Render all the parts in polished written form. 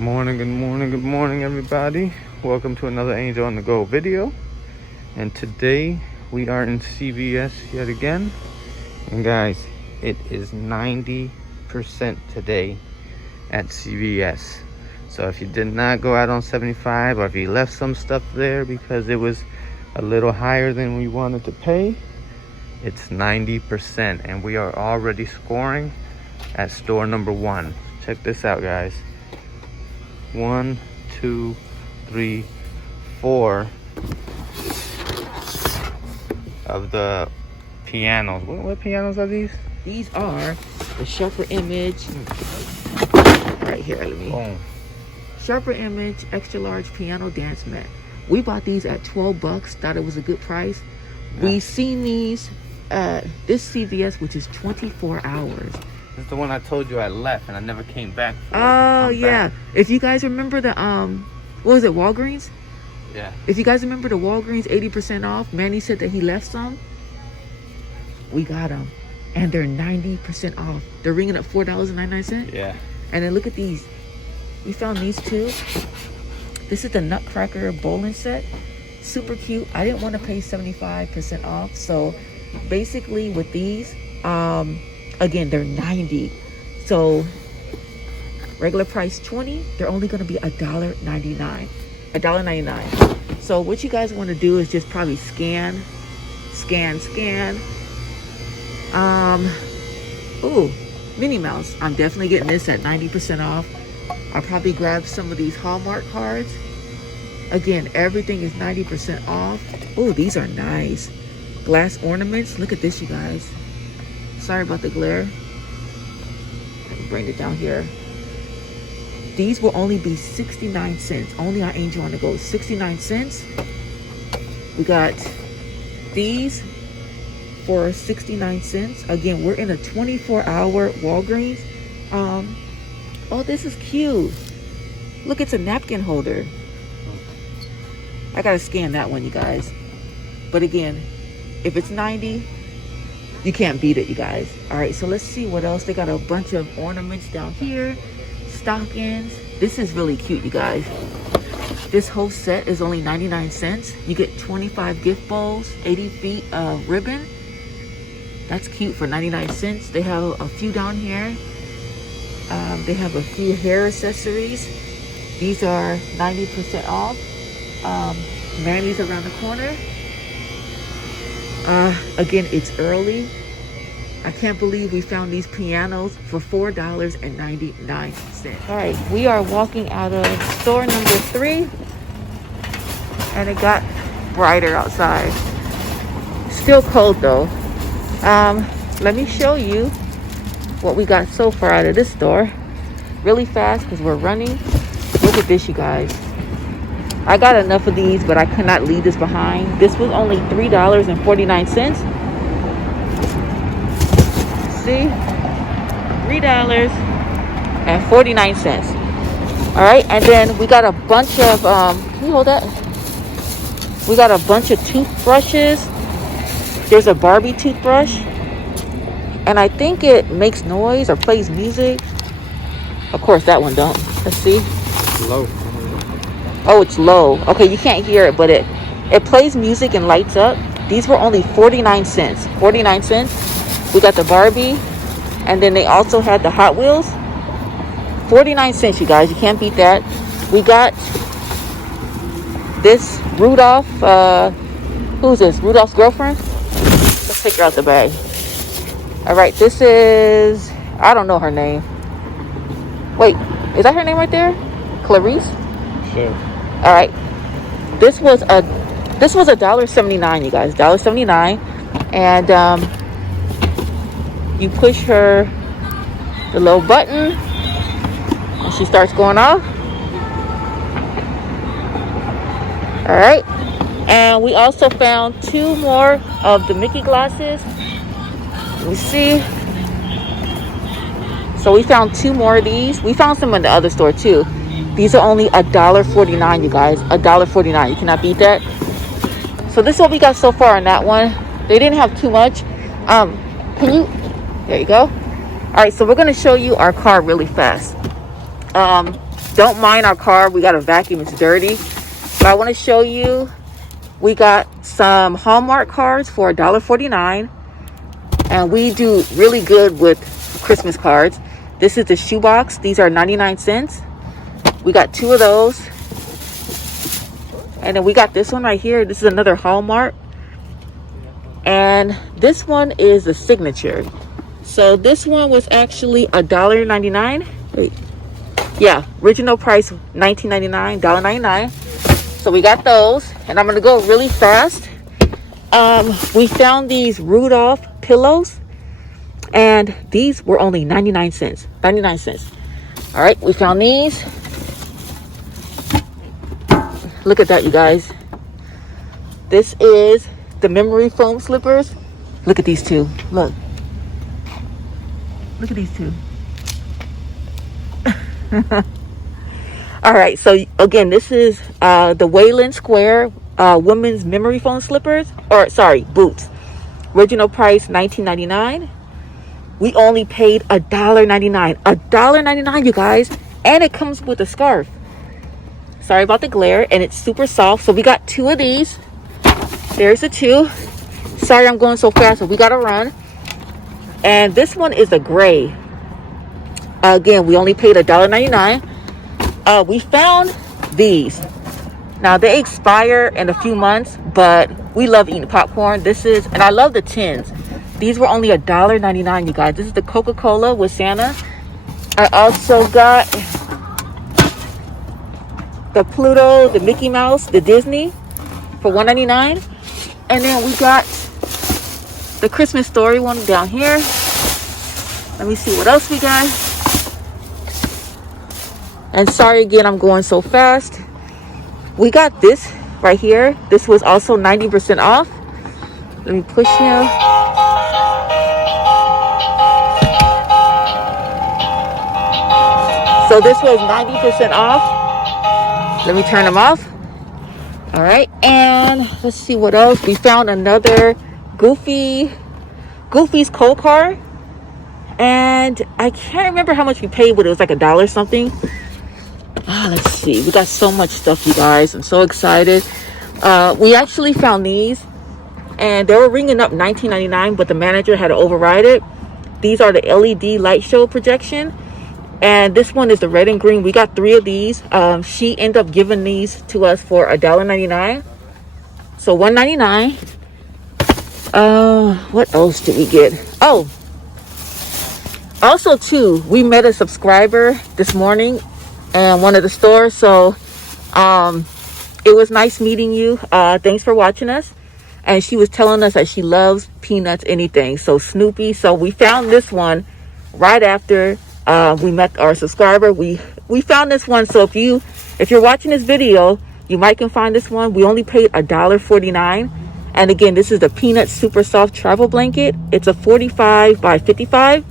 Good morning, everybody. Welcome to another Angel on the Go video. And today we are in CVS yet again. And guys, it is 90% today at CVS. So if you did not go out on 75, or if you left some stuff there because it was a little higher than we wanted to pay, it's 90%. And we are already scoring at store number 1. Check this out, guys. 1, 2, 3, 4 of the pianos. What pianos are these? These are the Sharper Image. Right here, let me. Oh. Sharper Image Extra Large Piano Dance Mat. We bought these at $12. Thought it was a good price. Yeah. We seen these at this CVS, which is 24 hours. This is the one I told you I left and I never came back for. Oh yeah. Back. If you guys remember the what was it, Walgreens? Yeah. If you guys remember the Walgreens 80% off, Manny said that he left some. We got them, and they're 90% off. They're ringing up $4.99. Yeah. And then look at these. We found these too. This is the Nutcracker Bowling Set. Super cute. I didn't want to pay 75% off, so basically with these, again, they're 90. So regular price 20. They're only going to be $1.99. $1.99. So what you guys want to do is just probably scan. Ooh, Minnie Mouse. I'm definitely getting this at 90% off. I'll probably grab some of these Hallmark cards. Again, everything is 90% off. Oh, these are nice. Glass ornaments. Look at this, you guys. Sorry about the glare. Let me bring it down here. These will only be 69 cents. Only on Angel on the Go. 69 cents. We got these for 69 cents. Again, we're in a 24-hour Walgreens. Oh, this is cute. Look, it's a napkin holder. I gotta scan that one, you guys. But again, if it's 90, you can't beat it, you guys. All right, so let's see what else. They got a bunch of ornaments down here. Stockings. This is really cute, you guys. This whole set is only 99 cents. You get 25 gift bowls, 80 feet of ribbon. That's cute for 99 cents. They have a few down here. They have a few hair accessories. These are 90% off. Manny's around the corner. Again, it's early. I can't believe we found these pianos for $4.99. All right, we are walking out of store number 3, and it got brighter outside. Still cold though. Let me show you what we got so far out of this store really fast because we're running. Look at this, you guys. I got enough of these, but I could not leave this behind. This was only $3.49. See? $3.49. All right, and then we got a bunch of can you hold that? We got a bunch of toothbrushes. There's a Barbie toothbrush, and I think it makes noise or plays music. Of course, that one don't. Let's see. Low. Oh, it's low. Okay, you can't hear it, but it plays music and lights up. These were only 49 cents. 49 cents. We got the Barbie, and then they also had the Hot Wheels. 49 cents, you guys. You can't beat that. We got this Rudolph. Who's this? Rudolph's girlfriend? Let's take her out the bag. All right, this is, I don't know her name. Wait, is that her name right there? Clarice? Sure. All right. This was $1.79, you guys. $1.79. And you push her the little button and she starts going off. All right. And we also found 2 more of the Mickey glasses. Let me see. So we found 2 more of these. We found some in the other store too. These are only $1.49, you guys. $1.49. You cannot beat that. So this is what we got so far on that one. They didn't have too much. Can you? There you go. All right, so we're going to show you our car really fast. The don't mind our car. We got a vacuum, it's dirty. But I want to show you, we got some Hallmark cards for $1.49. And we do really good with Christmas cards. This is the shoebox. These are 99 cents. We got 2 of those. And then we got this one right here. This is another Hallmark. And this one is a signature. So this one was actually $1.99. Wait. Yeah, original price $19.99, $1.99. So we got those. And I'm gonna go really fast. We found these Rudolph pillows. And these were only 99 cents. 99 cents. All right, we found these. Look at that, you guys. This is the memory foam slippers. Look at these two. Look. Look at these two. All right, so again, this is the Wayland Square women's memory foam slippers. Or, sorry, boots. Original price $19.99. We only paid $1.99. $1.99, you guys. And it comes with a scarf. Sorry about the glare. And it's super soft. So we got 2 of these. There's the 2. Sorry I'm going so fast, but we gotta run. And this one is a gray. Again, we only paid $1.99. We found these. Now they expire in a few months, but we love eating popcorn. This is, and I love the tins. These were only $1.99, you guys. This is the Coca-Cola with Santa. I also got the Pluto, the Mickey Mouse, the Disney for $1.99. And then we got the Christmas Story one down here. Let me see what else we got. And sorry again, I'm going so fast. We got this right here. This was also 90% off. Let me push him. So this was 90% off. Let me turn them off. All right, and let's see what else. We found another Goofy's cold card. And I can't remember how much we paid, but it was like $1 something. Let's see. We got so much stuff, you guys. I'm so excited. We actually found these. And they were ringing up $19.99, but the manager had to override it. These are the LED light show projection. And this one is the red and green. We got 3 of these. She ended up giving these to us for $1.99. So $1.99. What else did we get? Oh, also too, we met a subscriber this morning in one of the stores. So it was nice meeting you. Thanks for watching us. And she was telling us that she loves peanuts, anything. So Snoopy. So we found this one right after we met our subscriber. We found this one. So if you're watching this video, you might can find this one. We only paid $1.49. And again, this is the Peanut Super Soft Travel Blanket. It's a 45 by 55.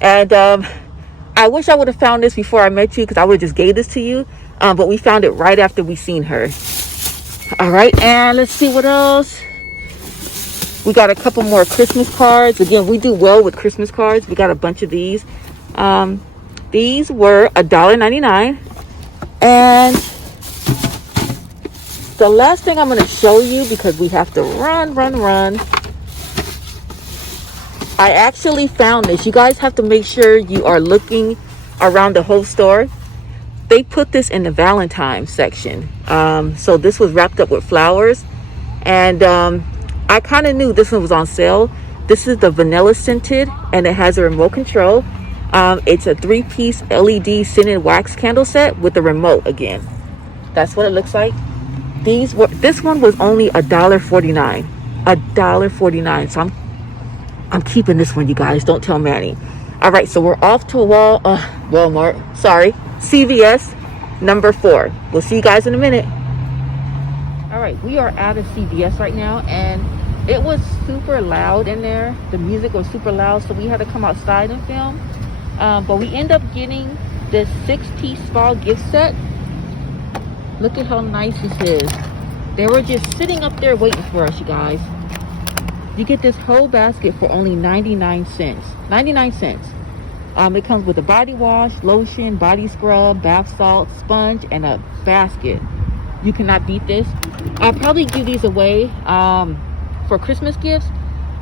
And I wish I would have found this before I met you, because I would have just gave this to you. But we found it right after we seen her. All right, and let's see what else. We got a couple more Christmas cards. Again, we do well with Christmas cards. We got a bunch of these. These were $1.99. And the last thing I'm going to show you, because we have to run. I actually found this. You guys have to make sure you are looking around the whole store. They put this in the Valentine's section. So this was wrapped up with flowers. And I kind of knew this one was on sale. This is the vanilla scented, and it has a remote control. It's a 3-piece LED scented wax candle set with the remote again. That's what it looks like. This one was only $1.49. $1.49. So I'm keeping this one, you guys. Don't tell Manny. All right, so we're off to Walmart. Sorry, CVS number 4. We'll see you guys in a minute. All right, we are at a CVS right now, and it was super loud in there. The music was super loud, so we had to come outside and film. But we end up getting this 6-piece spa gift set. Look at how nice this is. They were just sitting up there waiting for us, you guys. You get this whole basket for only 99 cents. 99 cents. It comes with a body wash, lotion, body scrub, bath salt, sponge, and a basket. You cannot beat this. I'll probably give these away for Christmas gifts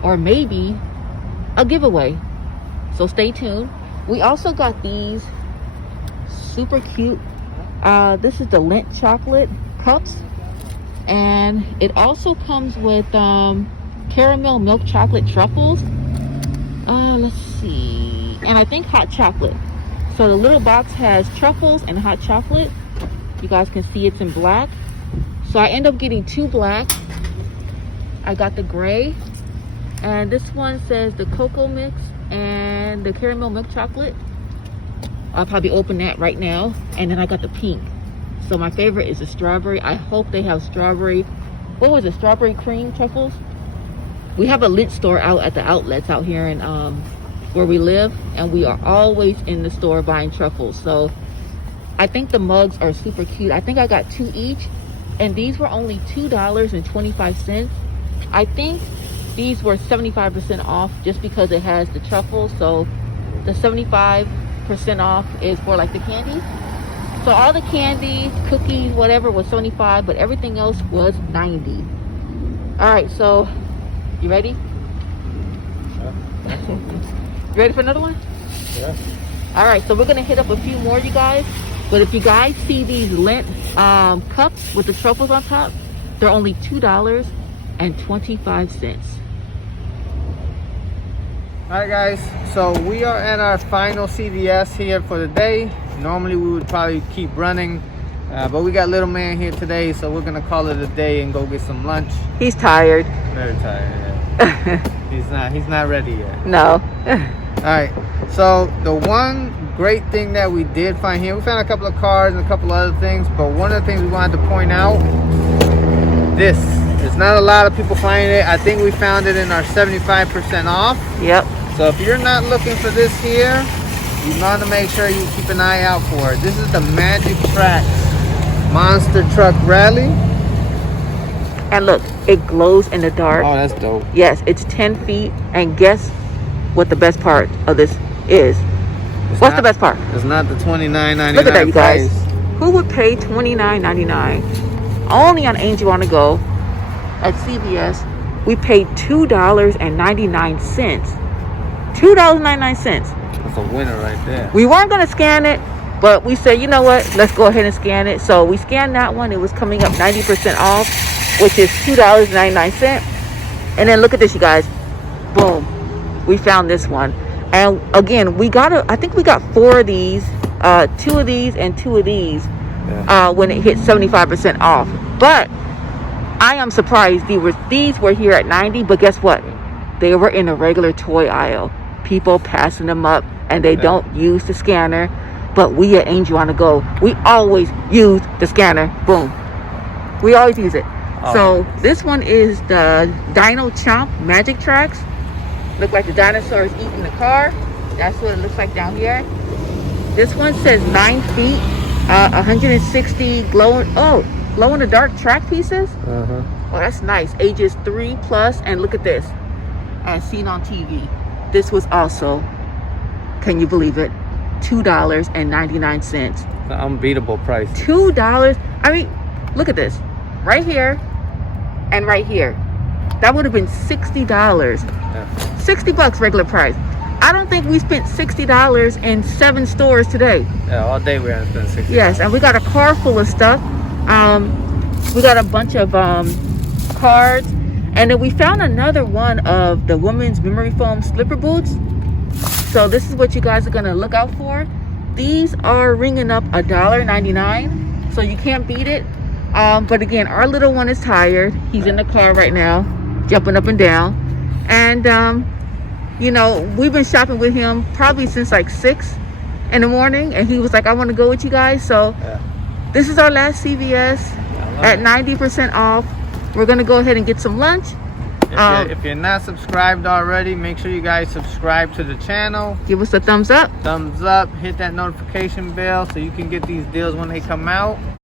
or maybe a giveaway. So stay tuned. We also got these super cute. This is the Lint chocolate cups. And it also comes with caramel milk chocolate truffles. Let's see. And I think hot chocolate. So the little box has truffles and hot chocolate. You guys can see it's in black. So I end up getting 2 black. I got the gray. And this one says the cocoa mix and the caramel milk chocolate. I'll probably open that right now. And then I got the pink. So my favorite is the strawberry. I hope they have strawberry. What was it? Strawberry cream truffles? We have a Lint store out at the outlets out here in where we live. And we are always in the store buying truffles. So I think the mugs are super cute. I think I got 2 each. And these were only $2.25. I think these were 75% off just because it has the truffles. So the 75% off is for like the candy. So all the candy, cookies, whatever was 75, but everything else was 90. All right, so you ready? Yeah. You ready for another one? Yeah. All right, so we're gonna hit up a few more, you guys. But if you guys see these Lint cups with the truffles on top, they're only $2.25. All right, guys. So we are at our final CVS here for the day. Normally we would probably keep running, but we got little man here today, so we're gonna call it a day and go get some lunch. He's tired. Very tired. Yeah. He's not ready yet. No. All right. So the one great thing that we did find here, we found a couple of cards and a couple other things, but one of the things we wanted to point out, this. There's not a lot of people finding it. I think we found it in our 75% off. Yep. So if you're not looking for this here, you want to make sure you keep an eye out for it. This is the Magic Tracks Monster Truck Rally. And look, it glows in the dark. Oh, that's dope. Yes, it's 10 feet. And guess what the best part of this is? What's the best part? It's not the $29.99 Look at that, you guys. price. Who would pay $29.99? Only on Angel on the Go at CVS, we paid $2.99. $2.99. That's a winner right there. We weren't going to scan it, but we said, you know what? Let's go ahead and scan it. So we scanned that one. It was coming up 90% off, which is $2.99. And then look at this, you guys. Boom. We found this one. And again, I think we got 4 of these, 2 of these and 2 of these when it hit 75% off. But I am surprised these were here at 90, but guess what? They were in a regular toy aisle. People passing them up, and they don't use the scanner. But we at Angel on the Go, we always use the scanner. Boom. We always use it. Oh. So this one is the Dino Chomp Magic Tracks. Look like the dinosaur is eating the car. That's what it looks like down here. This one says 9 feet, 160 glow in the dark track pieces. Oh, that's nice. Ages 3+, and look at this. As seen on TV. This was also, can you believe it, $2.99. The unbeatable price. $2. I mean, look at this. Right here and right here. That would have been $60. Yeah. $60 regular price. I don't think we spent $60 in 7 stores today. Yeah, all day we haven't spent $60. Yes, and we got a car full of stuff. We got a bunch of cards. And then we found another one of the women's memory foam slipper boots. So this is what you guys are going to look out for. These are ringing up $1.99. So you can't beat it. But again, our little one is tired. He's in the car right now, jumping up and down. And, you know, we've been shopping with him probably since like 6 in the morning. And he was like, I want to go with you guys. So this is our last CVS at 90% off. We're going to go ahead and get some lunch. If you're not subscribed already, make sure you guys subscribe to the channel. Give us a thumbs up. Thumbs up. Hit that notification bell so you can get these deals when they come out.